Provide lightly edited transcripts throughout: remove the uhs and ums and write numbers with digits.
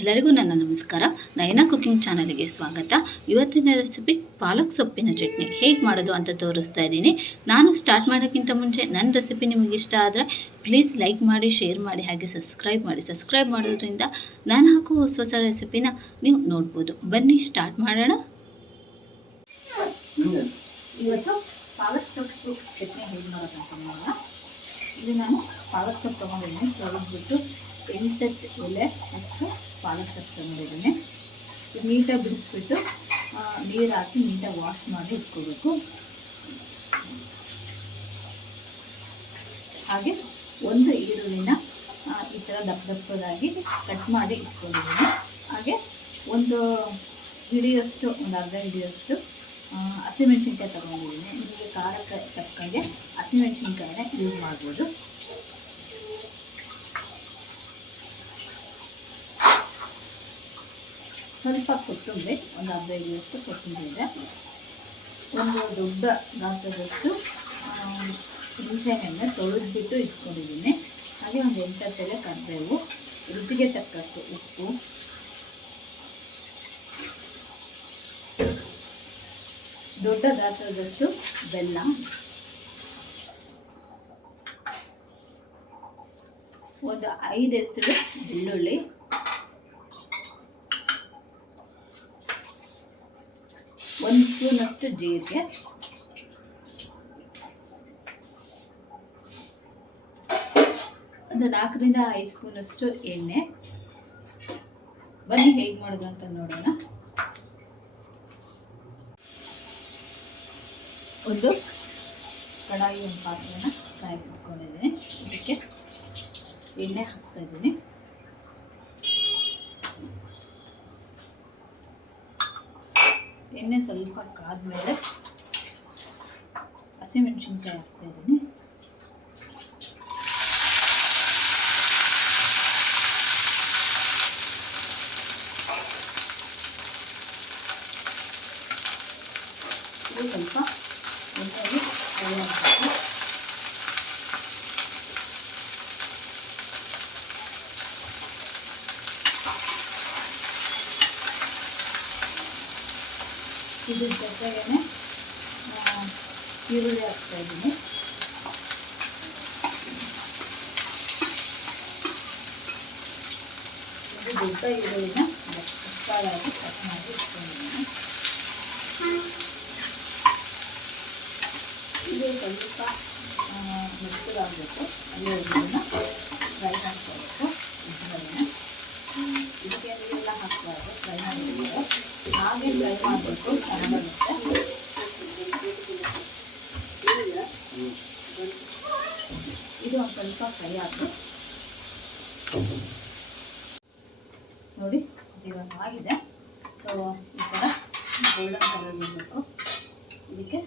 ಎಲ್ಲರಿಗೂ ನನ್ನ ನಮಸ್ಕಾರ. ನಯನ ಕುಕಿಂಗ್ ಚಾನಲ್ಗೆ ಸ್ವಾಗತ. ಇವತ್ತಿನ ರೆಸಿಪಿ ಪಾಲಕ್ ಸೊಪ್ಪಿನ ಚಟ್ನಿ ಹೇಗೆ ಮಾಡೋದು ಅಂತ ತೋರಿಸ್ತಾ ಇದ್ದೀನಿ. ನಾನು ಸ್ಟಾರ್ಟ್ ಮಾಡೋಕ್ಕಿಂತ ಮುಂಚೆ ನನ್ನ ರೆಸಿಪಿ ನಿಮಗೆ ಇಷ್ಟ ಆದರೆ ಪ್ಲೀಸ್ ಲೈಕ್ ಮಾಡಿ, ಶೇರ್ ಮಾಡಿ, ಹಾಗೆ ಸಬ್ಸ್ಕ್ರೈಬ್ ಮಾಡಿ. ಸಬ್ಸ್ಕ್ರೈಬ್ ಮಾಡೋದ್ರಿಂದ ನಾನು ಹಾಕುವ ಹೊಸ ಹೊಸ ರೆಸಿಪಿನ ನೀವು ನೋಡ್ಬೋದು. ಬನ್ನಿ ಸ್ಟಾರ್ಟ್ ಮಾಡೋಣ. ಇವತ್ತು ಪಾಲಕ್ ಸೊಪ್ಪು ಚಟ್ನಿ ಹೇಗೆ ಮಾಡೋದಂತ ನೋಡೋಣ. ಇದು ನಾನು ಪಾಲಕ್ ಸೊಪ್ಪು ತೊಗೊಂಡಿದ್ದೀನಿ. ತೊಳೆದ್ಬಿಟ್ಟು 8 ಎಲೆ ಅಷ್ಟು ಪಾಲಕ್ ಸೊಪ್ಪು ತೊಗೊಂಡಿದ್ದೀನಿ. ನೀಟಾಗಿ ಬಿಡಿಸ್ಬಿಟ್ಟು ನೀರು ಹಾಕಿ ನೀಟಾಗಿ ವಾಶ್ ಮಾಡಿ ಇಟ್ಕೋಬೇಕು. ಹಾಗೆ ಒಂದು ಈರುಳ್ಳಿನ ಈ ಥರ ದಪ್ಪದಾಗಿ ಕಟ್ ಮಾಡಿ ಇಟ್ಕೊಂಡಿದ್ದೀನಿ. ಹಾಗೆ ಒಂದು ಅರ್ಧ ಹಿಡಿಯಷ್ಟು ಹಸಿಮೆಣ್ಸಿನ್ಕಾಯಿ ತೊಗೊಂಡಿದ್ದೀನಿ. ನಿಮಗೆ ಖಾರಕ್ಕೆ ತಕ್ಕಂಗೆ ಹಸಿಮೆಣ್ಸಿನ್ಕಾಯಿನ ಯೂಸ್ ಮಾಡ್ಬೋದು. ಸ್ವಲ್ಪ ಕೊತ್ತಂಬರಿ, ಒಂದು 15 ಕೊತ್ತಂಬರಿ ಇದೆ. ಒಂದು ದೊಡ್ಡ ಗಾತ್ರದಷ್ಟು ಹುಣಸೆಹಣ್ಣು ತೊಳೆದ್ಬಿಟ್ಟು ಇಟ್ಕೊಂಡಿದ್ದೀನಿ. ಹಾಗೆ ಒಂದು 8 ಎಲೆ ಕರಿಬೇವು, ರುಚಿಗೆ ತಕ್ಕಷ್ಟು ಉಪ್ಪು, ದೊಡ್ಡ ಗಾತ್ರದಷ್ಟು ಬೆಲ್ಲ, ಒಂದು 5 ಹೆಸರು ಬೆಳ್ಳುಳ್ಳಿ, ಒಂದು ಸ್ಪೂನಷ್ಟು ಜೀರಿಗೆ, ಒಂದು 4 ರಿಂದ 5 ಸ್ಪೂನಷ್ಟು ಎಣ್ಣೆ. ಬನ್ನಿ ಹೇಗೆ ಮಾಡೋದು ಅಂತ ನೋಡೋಣ. ಒಂದು ಕಡಾಯಿ, ಒಂದು ಪಾತ್ರೆನ ಕಾಯಿ ಇಟ್ಕೊಂಡಿದ್ದೀನಿ. ಅದಕ್ಕೆ ಎಣ್ಣೆ ಹಾಕ್ತಾ ಇದ್ದೀನಿ. ಎಣ್ಣೆ ಸ್ವಲ್ಪ ಕಾದ್ಮೇಲೆ ಹಸಿಮೆಣಸಿನ್ಕಾಯಿ ಹಾಕ್ತಾ ಇದ್ದೀನಿ. ಇದು ಸ್ವಲ್ಪ ಎಣ್ಣೆಗೆ ಫ್ರೈ ಆಗಬೇಕು. ಇದ್ರ ಜೊತೆಗೇ ಈರುಳ್ಳಿ ಹಾಕ್ತಾ ಇದ್ದೀನಿ. ಇದು ದೊಡ್ಡ ಈರುಳ್ಳಿನ ದಪ್ಪದಾಗಿ ಕಟ್ ಮಾಡಿ ಇಟ್ಕೊಂಡಿದ್ದೀನಿ. ಇದು ಸ್ವಲ್ಪ ಮೆತ್ತಗಾಗಬೇಕು. ಅಲ್ಲೇ ಈರುಳ್ಳಿನ ಫ್ರೈ ಮಾಡ್ಕೋಬೇಕು. ಇದಕ್ಕೆ ನೀರೆಲ್ಲ ಹಾಕ್ಬಾರ್ದು, ಫ್ರೈ ಮಾಡಿದ್ರೆ ಹಾಗೆ ಫ್ರೈ ಮಾಡಬೇಕು, ಚೆನ್ನಾಗಿರುತ್ತೆ. ಇದು ಒಂದು ಸ್ವಲ್ಪ ಫ್ರೈ ಆಗಬೇಕು. ನೋಡಿ, ಇವಾಗ ಆಗಿದೆ. ಸೊ ಈ ಥರ ಗೋಲ್ಡನ್ ಕಲರ್ ಇರಬೇಕು. ಇದಕ್ಕೆ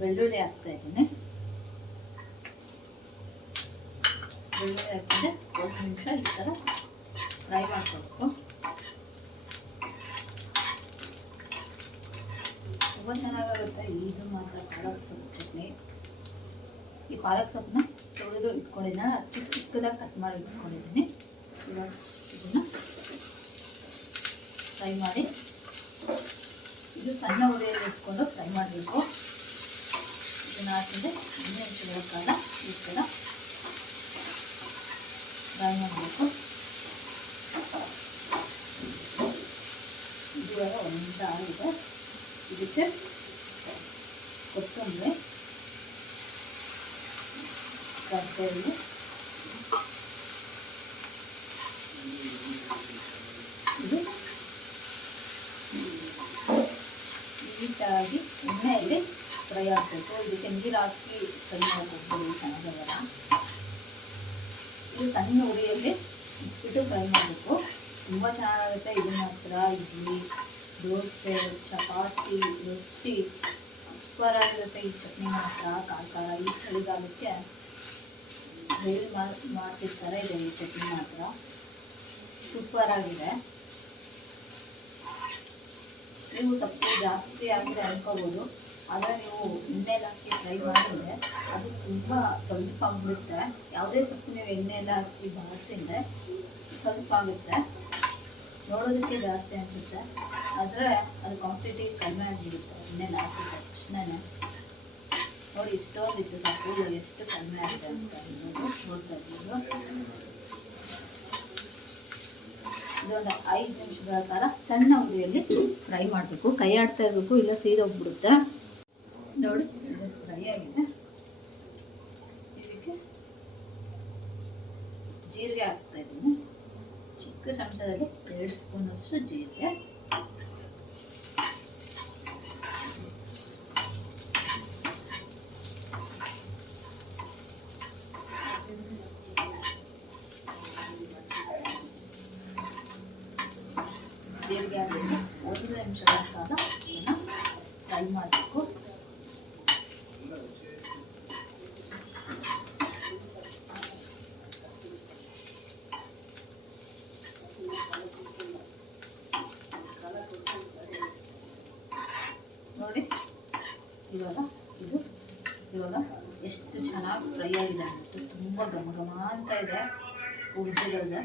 ಬೆಳ್ಳುಳ್ಳಿ ಹಾಕ್ತಾ ಇದ್ದೀನಿ. ಬೆಳ್ಳುಳ್ಳಿ ಹಾಕಿದ್ರೆ 1 ನಿಮಿಷ ಈ ಥರ ಫ್ರೈ ಮಾಡ್ಕೋಬೇಕು. ತುಂಬ ಚೆನ್ನಾಗಾಗುತ್ತೆ. ಇದು ಮಾತ್ರ ಪಾಲಕ್ ಸೊಪ್ಪು ಚಟ್ನಿ. ಈ ಪಾಲಕ್ ಸೊಪ್ಪನ್ನ ತೊಳೆದು ಇಟ್ಕೊಂಡಿದ್ದೀನಿ. ಚಿಕ್ಕದಾಗಿ ಕಟ್ ಮಾಡಿ ಇಟ್ಕೊಂಡಿದ್ದೀನಿ. ಇವಾಗ ಇದನ್ನು ಫ್ರೈ ಮಾಡಿ, ಇದು ಸಣ್ಣ ಉರಿಯಲ್ಲಿ ಇಟ್ಕೊಂಡು ಫ್ರೈ ಮಾಡಬೇಕು. ಇದನ್ನು ಹಾಕಿದ್ರೆ 1 ನಿಮಿಷಗಳ ಕಾಲ ಈ ಥರ ಫ್ರೈ ಮಾಡಬೇಕು. ಇವಾಗ 1 ನಿಮಿಷ ಆಗಿದೆ. ಇದಕ್ಕೆ ಕೊತ್ತಂಬರಿ, ಕರಿಬೇವು, ಇದು ನೀಟಾಗಿ ಎಣ್ಣೆಯಲ್ಲಿ ಫ್ರೈ ಆಗಬೇಕು. ಇದಕ್ಕೆ ನೀರು ಹಾಕಿ ಫ್ರೈ ಮಾಡಬೇಕು, ಚೆನ್ನಾಗಲ್ಲ. ಇದು ಸಣ್ಣ ಉರಿಯಲ್ಲಿ ಇಟ್ಬಿಟ್ಟು ಫ್ರೈ ಮಾಡಬೇಕು. ತುಂಬ ಚೆನ್ನಾಗುತ್ತೆ. ಇದು ಮಾತ್ರ ಇಡ್ಲಿ, ದೋಸೆ, ಚಪಾತಿ, ರೊಟ್ಟಿ ಸೂಪರಾಗಿರುತ್ತೆ. ಈ ಚಟ್ನಿ ಮಾತ್ರ ಖಾರ ಈ ಚಳಿಗಾಲಕ್ಕೆ ಬೇರೆ ಮಾಡ್ತಿರ್ತಾರೆ. ಇದೆ ಈ ಚಟ್ನಿ ಮಾತ್ರ ಸೂಪರಾಗಿದೆ. ನೀವು ಸ್ವಲ್ಪ ಜಾಸ್ತಿ ಆಗಿದೆ ಅನ್ಕೋಬೋದು, ಆದರೆ ನೀವು ಎಣ್ಣೆಯಲ್ಲಿ ಹಾಕಿ ಫ್ರೈ ಮಾಡಿದರೆ ಅದು ತುಂಬ ಸ್ವಲ್ಪ ಆಗಿಬಿಡುತ್ತೆ. ಯಾವುದೇ ಸೊಪ್ಪು ನೀವು ಎಣ್ಣೆಯಲ್ಲಿ ಹಾಕಿ ಬಾಡಿಸಿದ್ರೆ ಸ್ವಲ್ಪ ಆಗುತ್ತೆ. ನೋಡೋದಕ್ಕೆ ಜಾಸ್ತಿ ಅನಿಸುತ್ತೆ, ಆದರೆ ಅದು ಕ್ವಾಂಟಿಟಿ ಕಡಿಮೆ ಆಗಿರುತ್ತೆ. ಇನ್ನೇನು ಹಾಕಿದ ತಕ್ಷಣ ನೋಡಿ ಇಷ್ಟೊಂದಿತ್ತು ಸಾಕು, ಎಷ್ಟು ಕಡಿಮೆ ಆಗಿದೆ ಅಂತ ನೋಡ್ತಾ ಇದ್ದೀವಿ. ಇದೊಂದು 5 ನಿಮಿಷಗಳ ಕಾಲ ಸಣ್ಣ ಉರಿಯಲ್ಲಿ ಫ್ರೈ ಮಾಡಬೇಕು. ಕೈ ಆಡ್ತಾ ಇರಬೇಕು, ಇಲ್ಲ ಸೀದೋಗ್ಬಿಡುತ್ತೆ. ನೋಡಿ ಫ್ರೈ ಆಗಿದೆ. ಇದಕ್ಕೆ ಜೀರಿಗೆ ಹಾಕ್ತಾ ಇದ್ದೀನಿ. ಚಿಕ್ಕ ಚಮಚದಲ್ಲಿ 2 ಸ್ಪೂನಷ್ಟು ಜೀರಿಗೆ. ಜೀರಿಗೆ ಹಾಕಿ 1 ನಿಮಿಷಗಳ ಕಾಲ ಇದನ್ನು ಫ್ರೈ ಮಾಡಬೇಕು. ನೋಡಿ ಇವಾಗ ಎಷ್ಟು ಚೆನ್ನಾಗಿ ಫ್ರೈ ಆಗಿದೆ ಅಂದ್ಬಿಟ್ಟು, ತುಂಬ ಘಮ ಘಮ ಅಂತ ಇದೆ ಹುರಿದಿರೋದು.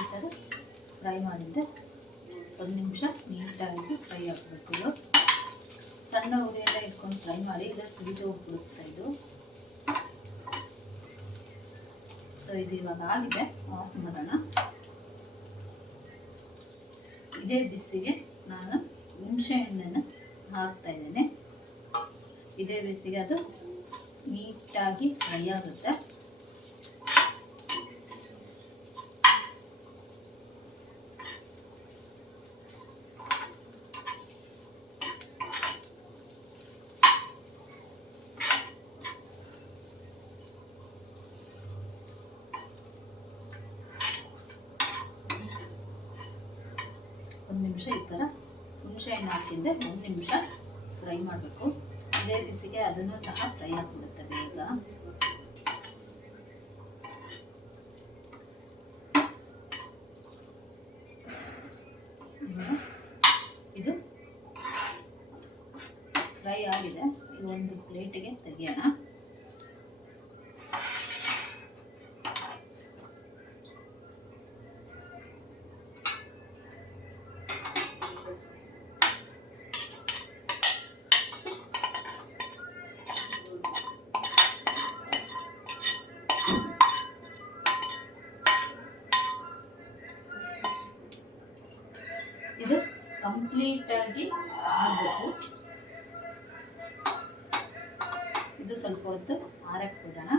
ಈ ಥರ ಫ್ರೈ ಮಾಡಿದ್ದೆ 1 ನಿಮಿಷ ನೀಟಾಗಿ ಫ್ರೈ ಆಗಬೇಕು. ಸಣ್ಣ ಉರಿಯೆಲ್ಲ ಇಟ್ಕೊಂಡು ಫ್ರೈ ಮಾಡಿ, ಇಲ್ಲ ಸಿಡಿದು ಹೋಗ್ಬಿಡುತ್ತೆ ಇದು. ಸೊ ಇದು ಇವಾಗ ಆಗಿದೆ, ಆಫ್ ಮಾಡೋಣ. ಇದೇ ಬಿಸಿಗೆ ನಾನು ಹುಣಸೆ ಹಣ್ಣನ್ನು ಹಾಕ್ತಾ ಇದ್ದೇನೆ. ಇದೇ ಬಿಸಿಗೆ ಅದು ನೀಟಾಗಿ ಫ್ರೈ ಆಗುತ್ತೆ. ಒಂದು ನಿಮಿಷ ಈ ಥರ ಹುಣಸೆ ಹಣ್ಣು ಹಾಕಿದ್ದೆ 1 ನಿಮಿಷ ಫ್ರೈ ಮಾಡಬೇಕು. ಇದೇ ಬಿಸಿಗೆ ಅದನ್ನು ಸಹ ಫ್ರೈ ಆಗಿಬಿಡುತ್ತೆ ಬೇಗ. ಇದು ಫ್ರೈ ಆಗಿದೆ. ಒಂದು ಪ್ಲೇಟಿಗೆ ತೆಗಿಯೋಣ. ಇದು ಕಂಪ್ಲೀಟಾಗಿ ಆಗಬೇಕು. ಇದು ಸ್ವಲ್ಪ ಹೊತ್ತು ಆರಕ್ಕೆ ಬಿಡೋಣ.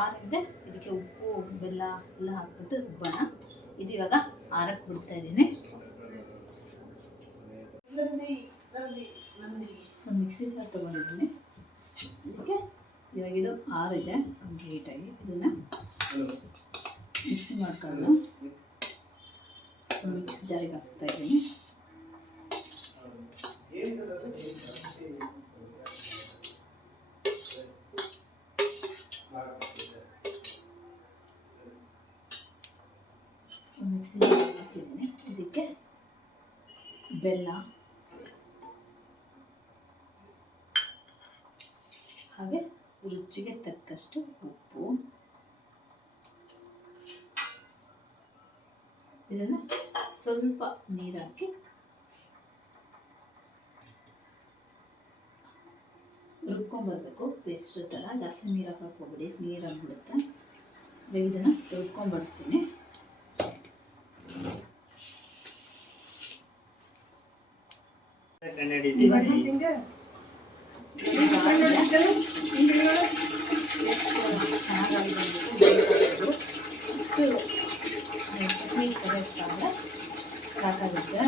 ಆರಿಂದ ಇದಕ್ಕೆ ಉಪ್ಪು ಬೆಲ್ಲ ಎಲ್ಲ ಹಾಕ್ಬಿಟ್ಟು ರುಬ್ಬೋಣ. ಇದು ಇವಾಗ ಆರಕ್ಕೆ ಬಿಡ್ತಾ ಇದ್ದೀನಿ. ಒಂದು ಮಿಕ್ಸಿ ಜಾರ್ ತೊಗೊಂಡಿದ್ದೀನಿ. ಇದಕ್ಕೆ ಇವಾಗ ಇದು ಆರಿದೆ ಕಂಪ್ಲೀಟಾಗಿ. ಇದನ್ನು ಮಿಕ್ಸಿ ಮಾಡ್ಕೊಂಡು ಮಿಕ್ಸಿ ಜಾರಿಗೆ ಹಾಕ್ತಾ ಇದ್ದೀನಿ. ಮಿಕ್ಸಿ ಜಾರಿಗೆ ಹಾಕಿದ್ದೀನಿ. ಇದಕ್ಕೆ ಬೆಲ್ಲ ಹಾಗೆ ರುಚಿಗೆ ತಕ್ಕಷ್ಟು ಉಪ್ಪು. ಇದನ್ನು ಸ್ವಲ್ಪ ನೀರು ಹಾಕಿ ರುಬ್ಕೊಂಡ್ಬರ್ಬೇಕು. ಪೇಸ್ಟ್ ಥರ ಜಾಸ್ತಿ ನೀರು ಹಾಕಕ್ಕೆ ಹೋಗ್ಬಿಡಿ, ನೀರು ಆಗ್ಬಿಡುತ್ತೆ. ಇದನ್ನು ರುಬ್ಕೊಂಡ್ಬರ್ತೀನಿ. ಚಟ್ನಿ ಕರೆಸ್ತಾಗ ಸಾಕಾಗುತ್ತೆ.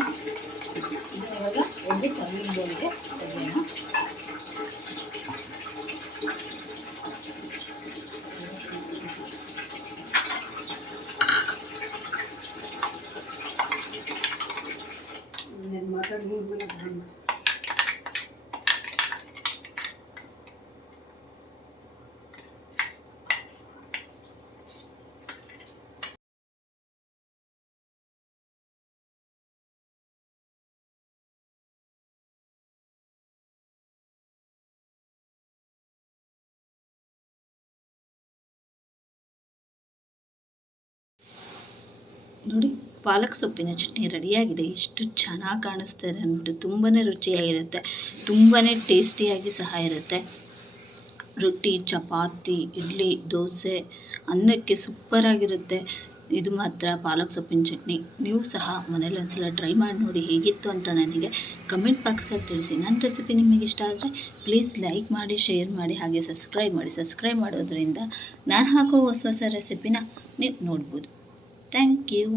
ಇದನ್ನ ಇವಾಗ ಒಂದು ಸರ್ವಿಂಗ್ ಬೌಲ್ಗೆ ತೆಗೆಯೋಣ. ಮಾತಾಡಿ ನೋಡಿ, ಪಾಲಕ್ ಸೊಪ್ಪಿನ ಚಟ್ನಿ ರೆಡಿಯಾಗಿದೆ. ಎಷ್ಟು ಚೆನ್ನಾಗಿ ಕಾಣಿಸ್ತಾ ಇದೆ ಅಂದ್ಬಿಟ್ಟು ತುಂಬಾ ರುಚಿಯಾಗಿರುತ್ತೆ, ತುಂಬಾ ಟೇಸ್ಟಿಯಾಗಿ ಸಹ ಇರುತ್ತೆ. ರೊಟ್ಟಿ, ಚಪಾತಿ, ಇಡ್ಲಿ, ದೋಸೆ, ಅನ್ನಕ್ಕೆ ಸೂಪರಾಗಿರುತ್ತೆ. ಇದು ಮಾತ್ರ ಪಾಲಕ್ ಸೊಪ್ಪಿನ ಚಟ್ನಿ. ನೀವು ಸಹ ಮನೇಲಿ ಒಂದ್ಸಲ ಟ್ರೈ ಮಾಡಿ ನೋಡಿ ಹೇಗಿತ್ತು ಅಂತ ನನಗೆ ಕಮೆಂಟ್ ಬಾಕ್ಸಲ್ಲಿ ತಿಳಿಸಿ. ನನ್ನ ರೆಸಿಪಿ ನಿಮಗೆ ಇಷ್ಟ ಆದರೆ ಪ್ಲೀಸ್ ಲೈಕ್ ಮಾಡಿ, ಶೇರ್ ಮಾಡಿ, ಹಾಗೆ ಸಬ್ಸ್ಕ್ರೈಬ್ ಮಾಡಿ. ಸಬ್ಸ್ಕ್ರೈಬ್ ಮಾಡೋದ್ರಿಂದ ನಾನು ಹಾಕೋ ಹೊಸ ಹೊಸ ರೆಸಿಪಿನ ನೀವು ನೋಡ್ಬೋದು. Thank you.